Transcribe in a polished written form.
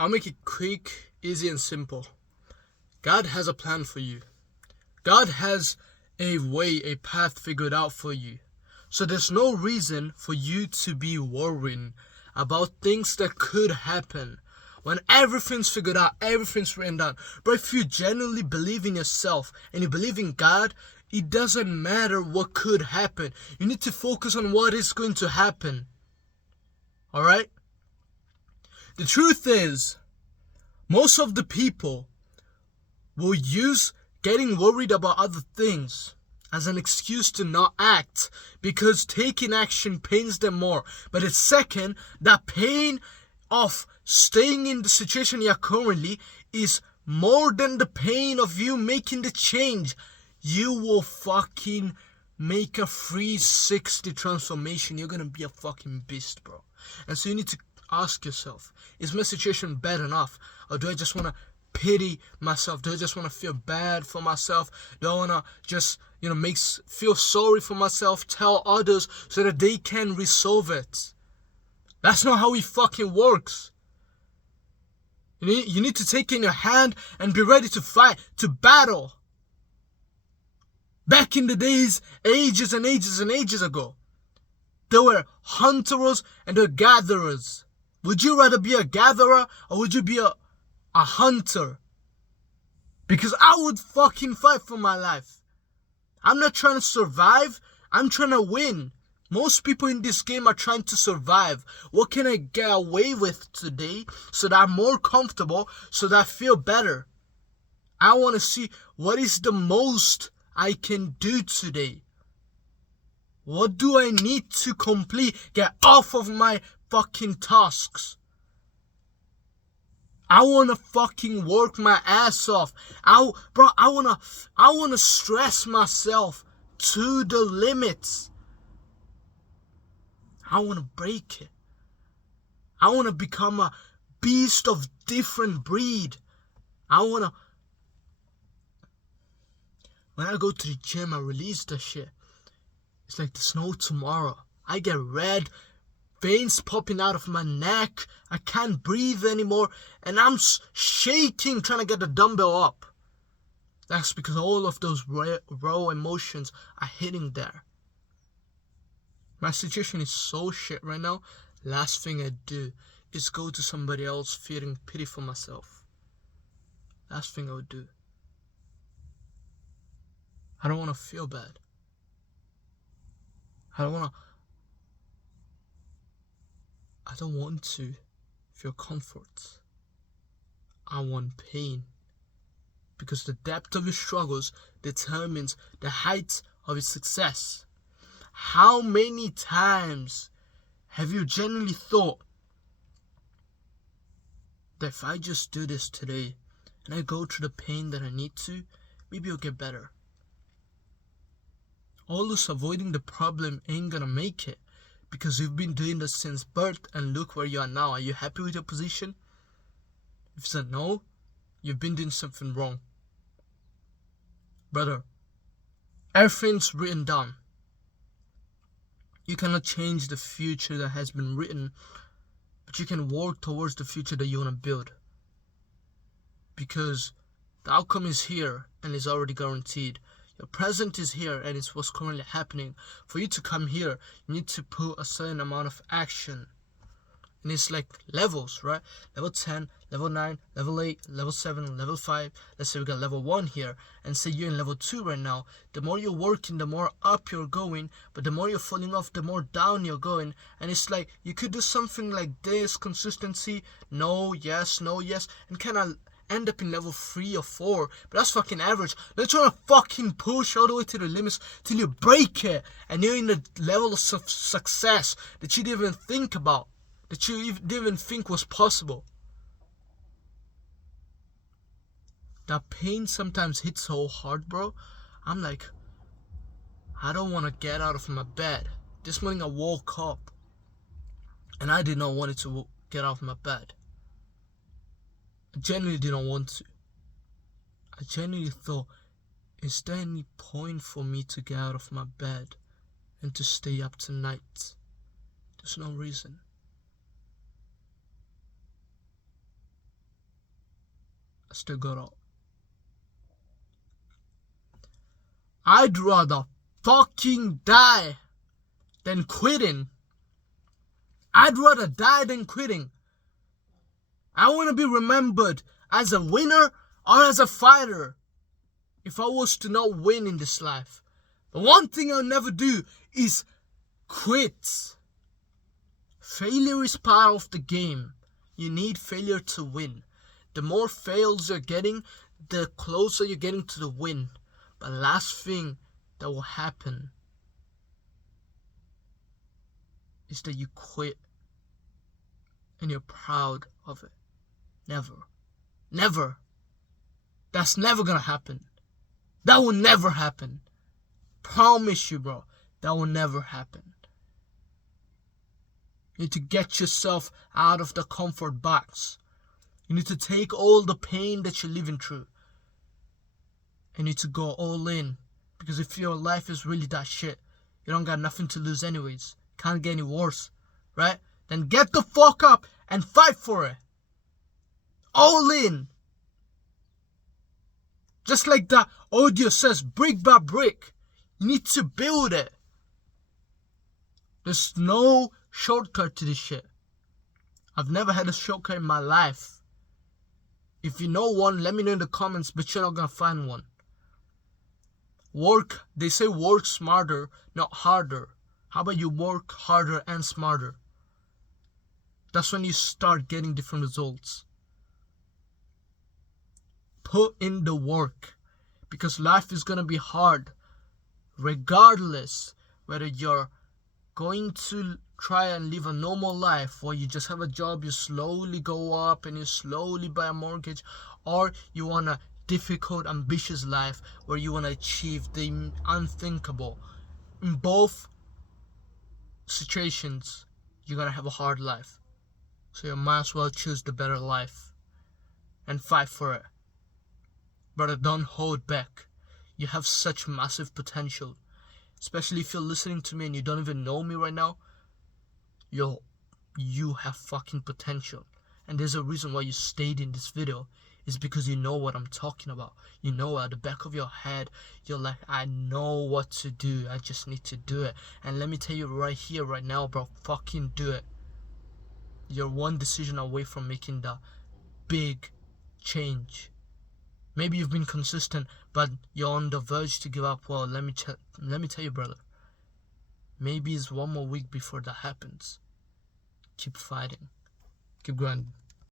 I'll make it quick, easy, and simple. God has a plan for you. God has a way, a path figured out for you. So there's no reason for you to be worrying about things that could happen when everything's figured out, everything's written down. But if you genuinely believe in yourself and you believe in God, it doesn't matter what could happen. You need to focus on what is going to happen. Alright? The truth is, most of the people will use getting worried about other things as an excuse to not act, because taking action pains them more. But the second, that pain of staying in the situation you're currently is more than the pain of you making the change, you will fucking make a 360 transformation. You're gonna be a fucking beast, bro. And so you need to ask yourself, is my situation bad enough? Or do I just want to pity myself? Do I just want to feel bad for myself? Do I want to just, feel sorry for myself, tell others so that they can resolve it? That's not how it fucking works. You need to take in your hand and be ready to fight, to battle. Back in the days, ages and ages and ages ago, there were hunters and there were gatherers. Would you rather be a gatherer or would you be a hunter? Because I would fucking fight for my life. I'm not trying to survive, I'm trying to win. Most people in this game are trying to survive. What can I get away with today so that I'm more comfortable, so that I feel better? I want to see what is the most I can do today. What do I need to complete? Get off of my fucking tasks. I wanna fucking work my ass off. I wanna stress myself to the limits. I wanna break it. I wanna become a beast of different breed. When I go to the gym, I release the shit. It's like the snow tomorrow. I get red, veins popping out of my neck. I can't breathe anymore. And I'm shaking trying to get the dumbbell up. That's because all of those raw emotions are hitting there. My situation is so shit right now. Last thing I do is go to somebody else feeling pity for myself. Last thing I would do. I don't want to feel bad. I don't want to feel comfort. I want pain. Because the depth of your struggles determines the height of your success. How many times have you genuinely thought that if I just do this today and I go through the pain that I need to, maybe it'll get better? All this avoiding the problem ain't gonna make it, because you've been doing this since birth and look where you are now. Are you happy with your position? If it's a no, you've been doing something wrong. Brother, everything's written down. You cannot change the future that has been written, but you can work towards the future that you want to build. Because the outcome is here and is already guaranteed. Your present is here and it's what's currently happening. For you to come here, you need to put a certain amount of action. And it's like levels, right? Level 10, level 9, level 8, level 7, level 5. Let's say we got level 1 here. And say you're in level 2 right now. The more you're working, the more up you're going. But the more you're falling off, the more down you're going. And it's like you could do something like this. Consistency. No, yes, and kind of end up in level 3 or 4. But that's fucking average. They're trying to fucking push all the way to the limits till you break it. And you're in the level of success that you didn't even think about. That you didn't even think was possible. That pain sometimes hits so hard, bro. I'm like, I don't want to get out of my bed. This morning I woke up and I did not want to get out of my bed. I genuinely didn't want to. I genuinely thought, is there any point for me to get out of my bed and to stay up tonight? There's no reason. I still got out. I'd rather fucking die than quitting. I'd rather die than quitting. I want to be remembered as a winner or as a fighter if I was to not win in this life. The one thing I'll never do is quit. Failure is part of the game. You need failure to win. The more fails you're getting, the closer you're getting to the win. But last thing that will happen is that you quit and you're proud of it. Never. Never. That's never gonna happen. That will never happen. Promise you, bro. That will never happen. You need to get yourself out of the comfort box. You need to take all the pain that you're living through. You need to go all in. Because if your life is really that shit, you don't got nothing to lose anyways. Can't get any worse. Right? Then get the fuck up and fight for it. All in. Just like that audio says, brick by brick. You need to build it. There's no shortcut to this shit. I've never had a shortcut in my life. If you know one, let me know in the comments, but you're not gonna find one. They say work smarter, not harder. How about you work harder and smarter? That's when you start getting different results. Put in the work, because life is gonna be hard, regardless whether you're going to try and live a normal life where you just have a job, you slowly go up and you slowly buy a mortgage, or you want a difficult, ambitious life where you want to achieve the unthinkable. In both situations, you're gonna have a hard life. So you might as well choose the better life and fight for it. Brother, don't hold back. You have such massive potential. Especially if you're listening to me and you don't even know me right now. You have fucking potential. And there's a reason why you stayed in this video. It's because you know what I'm talking about. You know at the back of your head, you're like, I know what to do. I just need to do it. And let me tell you right here, right now, bro, fucking do it. You're one decision away from making the big change. Maybe you've been consistent, but you're on the verge to give up. Well, let me tell you, brother. Maybe it's one more week before that happens. Keep fighting. Keep grinding.